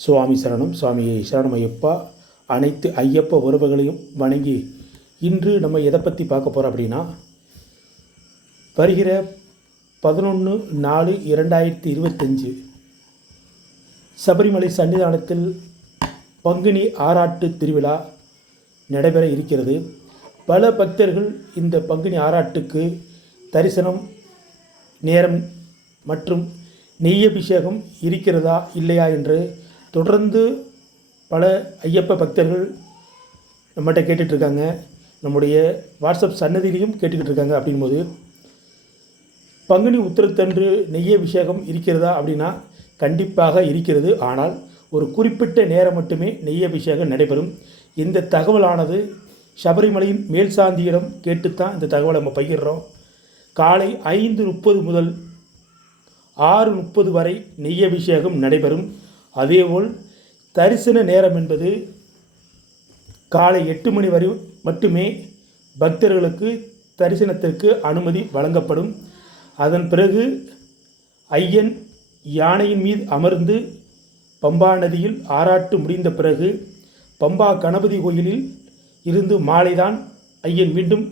சுவாமி சரணம் சுவாமியை சரணம் ஐயப்பா அனைத்து ஐயப்ப உறவுகளையும் வணங்கி இன்று நம்ம எதை பற்றி பார்க்க போகிறோம் அப்படின்னா வருகிற பதினொன்று நாலு இரண்டாயிரத்தி இருபத்தஞ்சு சபரிமலை சன்னிதானத்தில் பங்குனி ஆராட்டு திருவிழா நடைபெற இருக்கிறது. பல பக்தர்கள் இந்த பங்குனி ஆராட்டுக்கு தரிசனம் நேரம் மற்றும் நெய்யபிஷேகம் இருக்கிறதா இல்லையா என்று தொடர்ந்து பல ஐயப்ப பக்தர்கள் நம்மகிட்ட கேட்டுட்ருக்காங்க. நம்முடைய வாட்ஸ்அப் சன்னதியிலையும் கேட்டுக்கிட்டு இருக்காங்க அப்படிங்கும்போது பங்குனி உத்திரத்தன்று நெய்யபிஷேகம் இருக்கிறதா அப்படின்னா கண்டிப்பாக இருக்கிறது. ஆனால் ஒரு குறிப்பிட்ட நேரம் மட்டுமே நெய்யபிஷேகம் நடைபெறும். இந்த தகவலானது சபரிமலையின் மேல் சாந்தியிடம் கேட்டுத்தான் இந்த தகவலை நம்ம பகிர்றோம். காலை ஐந்து முப்பது முதல் ஆறு முப்பது வரை நெய்யபிஷேகம் நடைபெறும். அதேபோல் தரிசன நேரம் என்பது காலை எட்டு மணி வரை மட்டுமே பக்தர்களுக்கு தரிசனத்திற்கு அனுமதி வழங்கப்படும். அதன் பிறகு ஐயன் யானையின் மீது அமர்ந்து பம்பா நதியில் ஆராட்டு முடிந்த பிறகு பம்பா கணபதி கோயிலில் இருந்து மாலைதான் ஐயன் மீண்டும்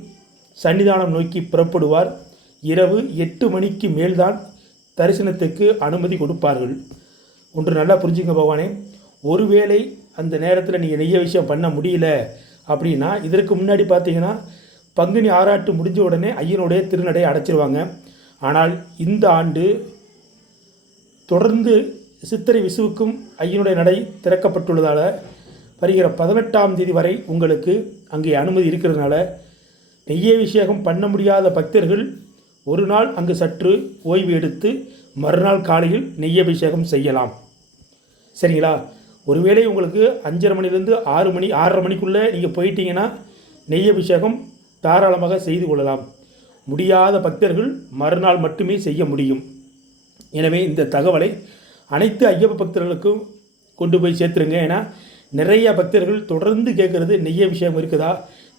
சன்னிதானம் நோக்கி புறப்படுவார். இரவு எட்டு மணிக்கு மேல்தான் தரிசனத்துக்கு அனுமதி கொடுப்பார்கள். ஒன்று நல்லா புரிஞ்சுங்க பகவானே. ஒருவேளை அந்த நேரத்தில் நீங்கள் நெய்ய விஷயம் பண்ண முடியல அப்படின்னா இதற்கு முன்னாடி பார்த்தீங்கன்னா பங்குனி ஆராட்டு முடிஞ்ச உடனே ஐயனுடைய திருநடை அடைச்சிருவாங்க. ஆனால் இந்த ஆண்டு தொடர்ந்து சித்திரை விசுவுக்கும் ஐயனுடைய நடை திறக்கப்பட்டுள்ளதால் வருகிற பதினெட்டாம் தேதி வரை உங்களுக்கு அங்கே அனுமதி இருக்கிறதுனால நெய்யபிஷேகம் பண்ண முடியாத பக்தர்கள் ஒரு நாள் அங்கு சற்று ஓய்வு எடுத்து மறுநாள் காலையில் நெய்யபிஷேகம் செய்யலாம். சரிங்களா? ஒருவேளை உங்களுக்கு அஞ்சரை மணிலேருந்து ஆறு மணி ஆறரை மணிக்குள்ளே நீங்கள் போயிட்டீங்கன்னா நெய்யபிஷேகம் தாராளமாக செய்து கொள்ளலாம். முடியாத பக்தர்கள் மறுநாள் மட்டுமே செய்ய முடியும். எனவே இந்த தகவலை அனைத்து ஐயப்ப பக்தர்களுக்கும் கொண்டு போய் சேர்த்துருங்க. ஏன்னா நிறைய பக்தர்கள் தொடர்ந்து கேட்குறது நெய்ய அபிஷேகம் இருக்குதா?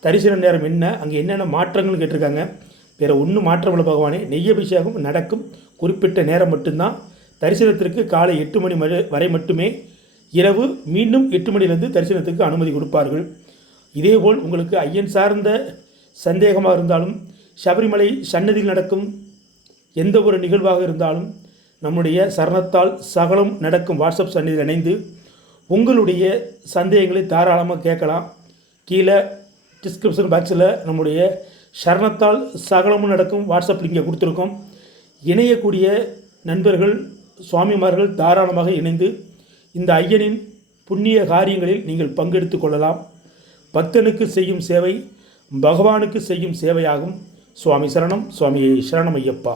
தரிசன நேரம் என்ன? அங்கே என்னென்ன மாற்றங்கள்னு கேட்டிருக்காங்க? வேறு ஒன்றும் மாற்றமில்ல பகவானே. பகவானே நெய்யபிஷேகம் நடக்கும். குறிப்பிட்ட நேரம் மட்டும்தான். தரிசனத்திற்கு காலை எட்டு மணி வரை மட்டுமே. இரவு மீண்டும் எட்டு மணிலேருந்து தரிசனத்துக்கு அனுமதி கொடுப்பார்கள். இதேபோல் உங்களுக்கு ஐயன் சார்ந்த சந்தேகமாக இருந்தாலும் சபரிமலை சன்னதியில் நடக்கும் எந்த ஒரு நிகழ்வாக இருந்தாலும் நம்முடைய சரணத்தால் சகலம் நடக்கும் வாட்ஸ்அப் சன்னதியில் இணைந்து உங்களுடைய சந்தேகங்களை தாராளமாக கேட்கலாம். கீழே டிஸ்கிரிப்ஷன் பாக்ஸில் நம்முடைய சரணத்தால் சகலமும் நடக்கும். வாட்ஸ்அப் லிங்கை கொடுத்துருக்கோம். இணையக்கூடிய நண்பர்கள் சுவாமிமார்கள் தாராளமாக இணைந்து இந்த ஐயனின் புண்ணிய காரியங்களில் நீங்கள் பங்கெடுத்து கொள்ளலாம். பக்தனுக்கு செய்யும் சேவை பகவானுக்கு செய்யும் சேவையாகும். சுவாமி சரணம் சுவாமியை சரணம் ஐயப்பா